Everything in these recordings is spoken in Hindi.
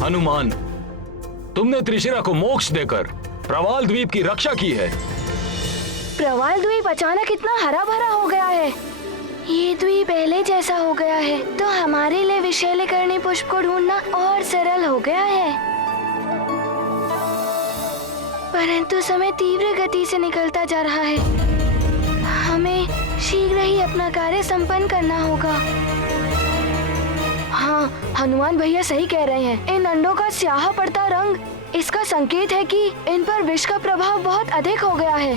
हनुमान, तुमने त्रिशिरा को मोक्ष देकर प्रवाल द्वीप की रक्षा की है। प्रवाल द्वीप अचानक इतना हरा भरा हो गया है, ये द्वीप पहले जैसा हो गया है, तो हमारे लिए विशैल्यकरणी पुष्प को ढूंढना और सरल हो गया है। परंतु समय तीव्र गति से निकलता जा रहा है, हमें शीघ्र ही अपना कार्य संपन्न करना होगा। हाँ, हनुमान भैया सही कह रहे हैं। इन अंडों का स्याह पड़ता रंग इसका संकेत है कि इन पर विष का प्रभाव बहुत अधिक हो गया है।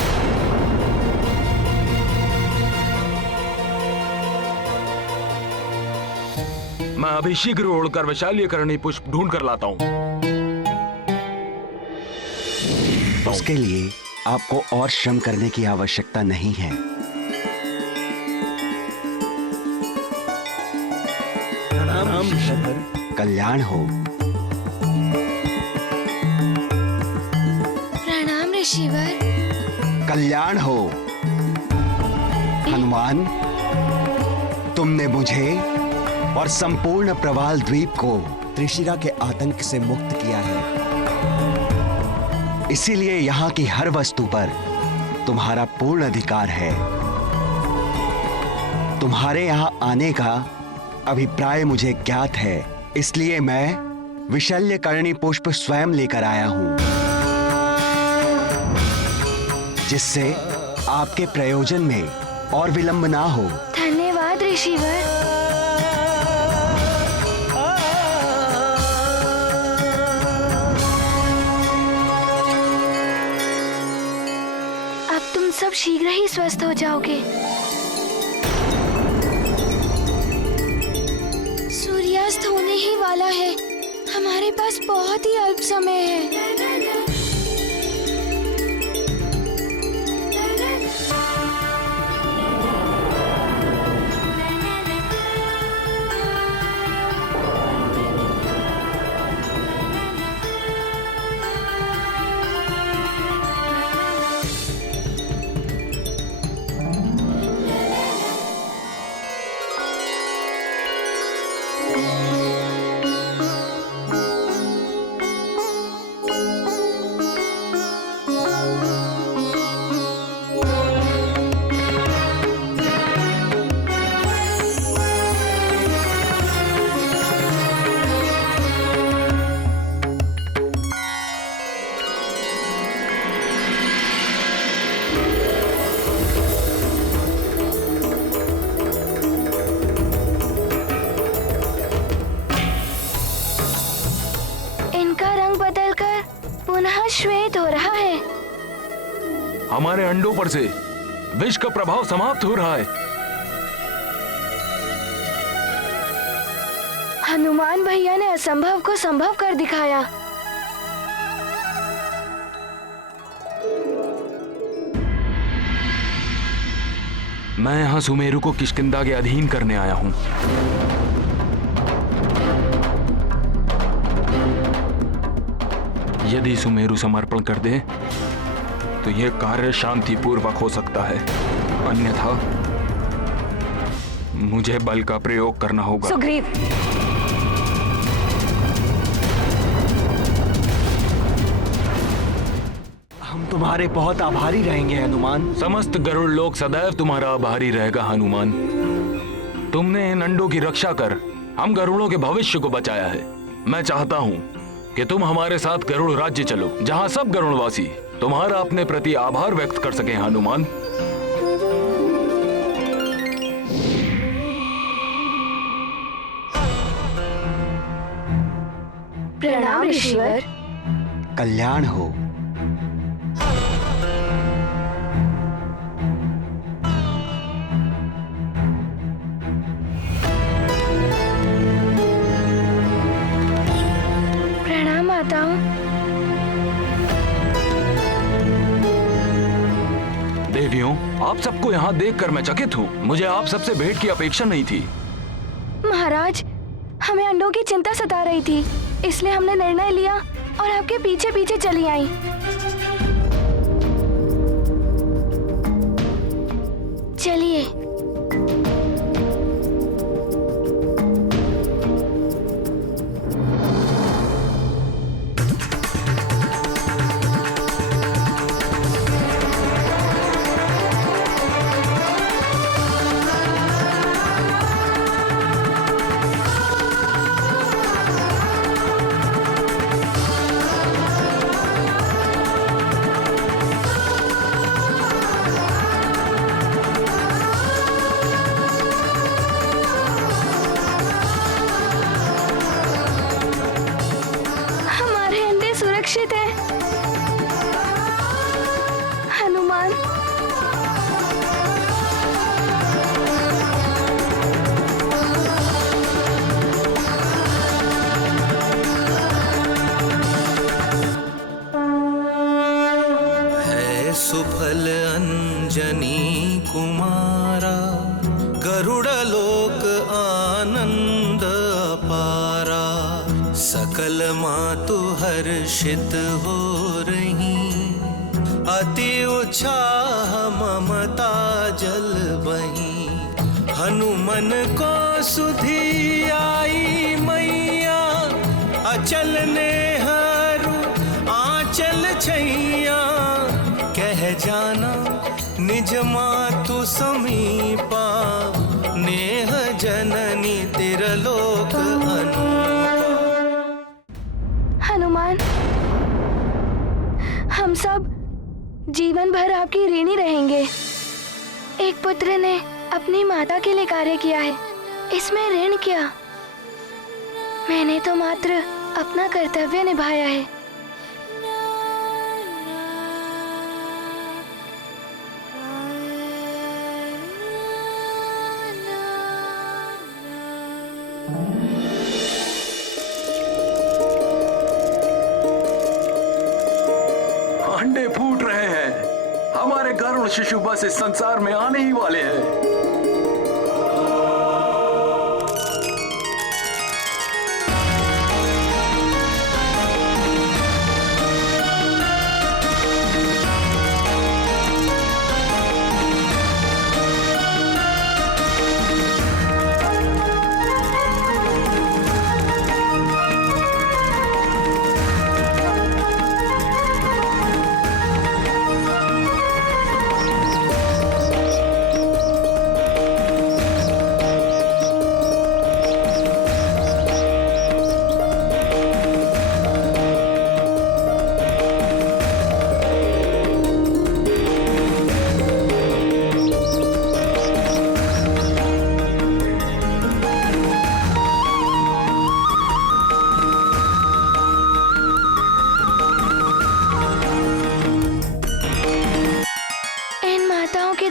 मैं अभी शीघ्र उड़कर विशाल्यकरणी पुष्प ढूंढ कर लाता हूँ। उसके लिए आपको और श्रम करने की आवश्यकता नहीं है। कल्याण हो। प्रणाम ऋषिवर। कल्याण हो। हनुमान, तुमने मुझे और संपूर्ण प्रवाल द्वीप को त्रिशिरा के आतंक से मुक्त किया है। इसीलिए यहाँ की हर वस्तु पर तुम्हारा पूर्ण अधिकार है। तुम्हारे यहाँ आने का अभिप्राय मुझे ज्ञात है, इसलिए मैं विशल्यकरणी पुष्प स्वयं लेकर आया हूं, जिससे आपके प्रयोजन में और विलंब ना हो। धन्यवाद ऋषिवर। अब तुम सब शीघ्र ही स्वस्थ हो जाओगे। सूर्यास्त होने ही वाला है, हमारे पास बहुत ही अल्प समय है। पुनः श्वेत हो रहा है। हमारे अंडों पर से विष का प्रभाव समाप्त हो रहा है। हनुमान भैया ने असंभव को संभव कर दिखाया। मैं यहाँ सुमेरु को किष्किंधा के अधीन करने आया हूँ। यदि सुमेरु समर्पण कर दे तो यह कार्य शांतिपूर्वक हो सकता है, अन्यथा मुझे बल का प्रयोग करना होगा। सुग्रीव, हम तुम्हारे बहुत आभारी रहेंगे हनुमान। समस्त गरुड़ लोक सदैव तुम्हारा आभारी रहेगा हनुमान। तुमने इन अंडों की रक्षा कर हम गरुड़ों के भविष्य को बचाया है। मैं चाहता हूँ कि तुम हमारे साथ गरुड़ राज्य चलो, जहाँ सब गरुड़वासी तुम्हारा अपने प्रति आभार व्यक्त कर सकें हनुमान। प्रणाम ऋषिवर। कल्याण हो। प्रणाम माताओं। देवियों, आप सबको यहाँ देखकर मैं चकित हूँ। मुझे आप सबसे भेंट की अपेक्षा नहीं थी। महाराज, हमें अंडों की चिंता सता रही थी, इसलिए हमने निर्णय लिया और आपके पीछे पीछे चली आई। चलिए। अपारा, सकल मातु हर्षित हो रही, अति उत्साह ममता जल बही। हनुमन को सुधी आई मैया, अचल नेहरू आंचल छैया। कह जाना निज मातु समीपा, नेह जननी तिरलोक अनुपा। हनुमान, हम सब जीवन भर आपकी ऋणी रहेंगे। एक पुत्र ने अपनी माता के लिए कार्य किया है, इसमें ऋण क्या? मैंने तो मात्र अपना कर्तव्य निभाया है। अंडे फूट रहे हैं, हमारे गरुड़ शिशु बस इस संसार में आने ही वाले हैं।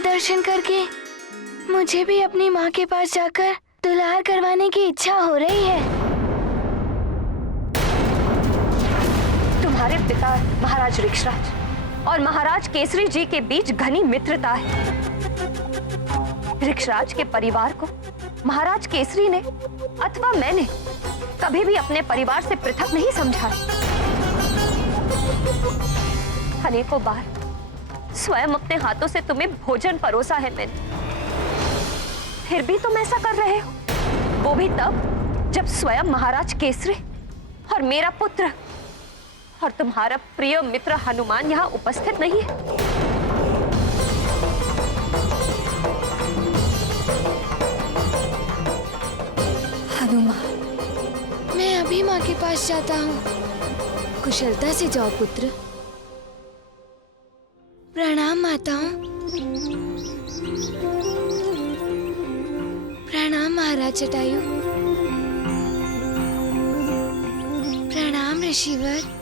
दर्शन करके मुझे भी अपनी माँ के पास जाकर दुलार करवाने की इच्छा हो रही है। तुम्हारे पिता महाराज ऋक्षराज और महाराज केसरी जी के बीच घनी मित्रता है। ऋक्षराज के परिवार को महाराज केसरी ने अथवा मैंने कभी भी अपने परिवार से पृथक नहीं समझा। अनेकों बार स्वयं अपने हाथों से तुम्हें भोजन परोसा है मैंने, फिर भी तुम ऐसा कर रहे हो, वो भी तब जब स्वयं महाराज केसरी और मेरा पुत्र और तुम्हारा प्रिय मित्र हनुमान यहाँ उपस्थित नहीं है। हनुमान, मैं अभी माँ के पास जाता हूँ। कुशलता से जाओ पुत्र। प्रणाम माताओं। प्रणाम महाराज जटायु। प्रणाम ऋषिवर।